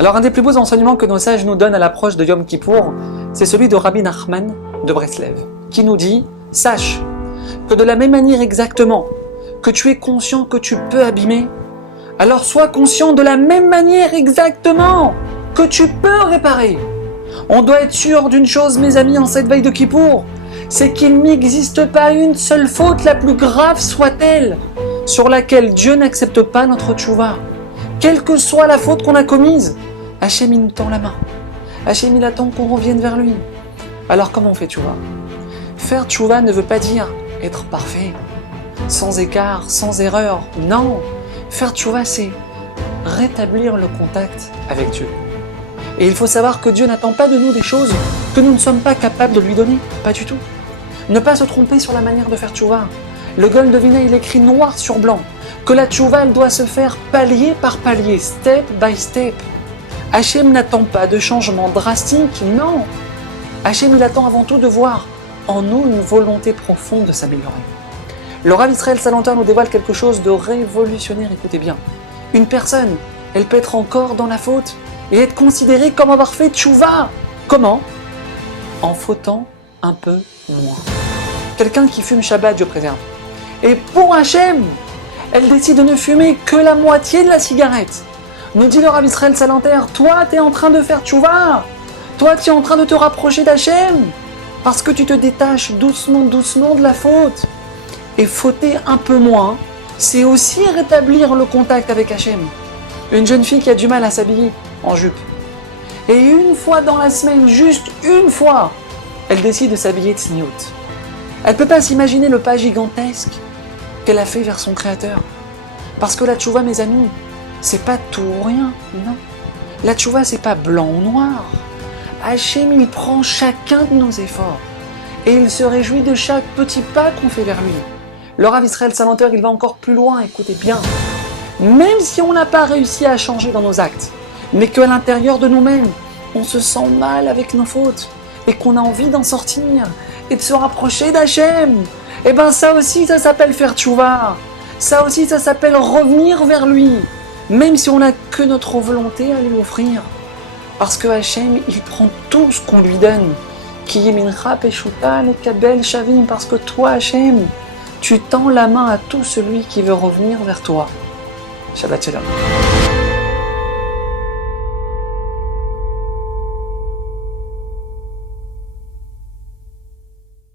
Alors un des plus beaux enseignements que nos sages nous donnent à l'approche de Yom Kippour, c'est celui de Rabbi Nachman de Breslev, qui nous dit « Sache que de la même manière exactement que tu es conscient que tu peux abîmer, alors sois conscient de la même manière exactement que tu peux réparer. » On doit être sûr d'une chose, mes amis, en cette veille de Kippour, c'est qu'il n'existe pas une seule faute, la plus grave soit-elle, sur laquelle Dieu n'accepte pas notre tchouva. Quelle que soit la faute qu'on a commise, Hachem il nous tend la main. Hachem il attend qu'on revienne vers lui. Alors comment on fait tchouva? Faire tchouva ne veut pas dire être parfait, sans écart, sans erreur. Non, faire tchouva c'est rétablir le contact avec Dieu. Et il faut savoir que Dieu n'attend pas de nous des choses que nous ne sommes pas capables de lui donner, pas du tout. Ne pas se tromper sur la manière de faire tchouva. Le Gaon de Vilna, il écrit noir sur blanc que la tchouva, elle doit se faire palier par palier, step by step. Hachem n'attend pas de changement drastique, non. Hachem, il attend avant tout de voir en nous une volonté profonde de s'améliorer. Le Rav Israël Salanter nous dévoile quelque chose de révolutionnaire, écoutez bien. Une personne, elle peut être encore dans la faute et être considérée comme avoir fait tchouva. Comment? En fautant un peu moins. Quelqu'un qui fume Shabbat, Dieu préserve. Et pour Hachem, elle décide de ne fumer que la moitié de la cigarette. Nous dit le Rav Israël Salanter, toi tu es en train de faire tchouva. Toi tu es en train de te rapprocher d'Hachem. Parce que tu te détaches doucement, doucement de la faute. Et fauter un peu moins, c'est aussi rétablir le contact avec Hachem. Une jeune fille qui a du mal à s'habiller en jupe. Et une fois dans la semaine, juste une fois, elle décide de s'habiller tsniout. Elle ne peut pas s'imaginer le pas gigantesque qu'elle a fait vers son Créateur. Parce que la tchouva, mes amis, c'est pas tout ou rien, non. La tchouva, c'est pas blanc ou noir. Hachem, il prend chacun de nos efforts. Et il se réjouit de chaque petit pas qu'on fait vers lui. Le Rav Israël Salanter, il va encore plus loin, écoutez bien. Même si on n'a pas réussi à changer dans nos actes, mais qu'à l'intérieur de nous-mêmes, on se sent mal avec nos fautes, et qu'on a envie d'en sortir, et de se rapprocher d'Hachem, et ben ça aussi, ça s'appelle faire tchouva. Ça aussi, ça s'appelle revenir vers lui, même si on n'a que notre volonté à lui offrir. Parce que Hachem, il prend tout ce qu'on lui donne. Ki yemincha peshuta lekabel shavim, parce que toi, Hachem, tu tends la main à tout celui qui veut revenir vers toi. Shabbat shalom.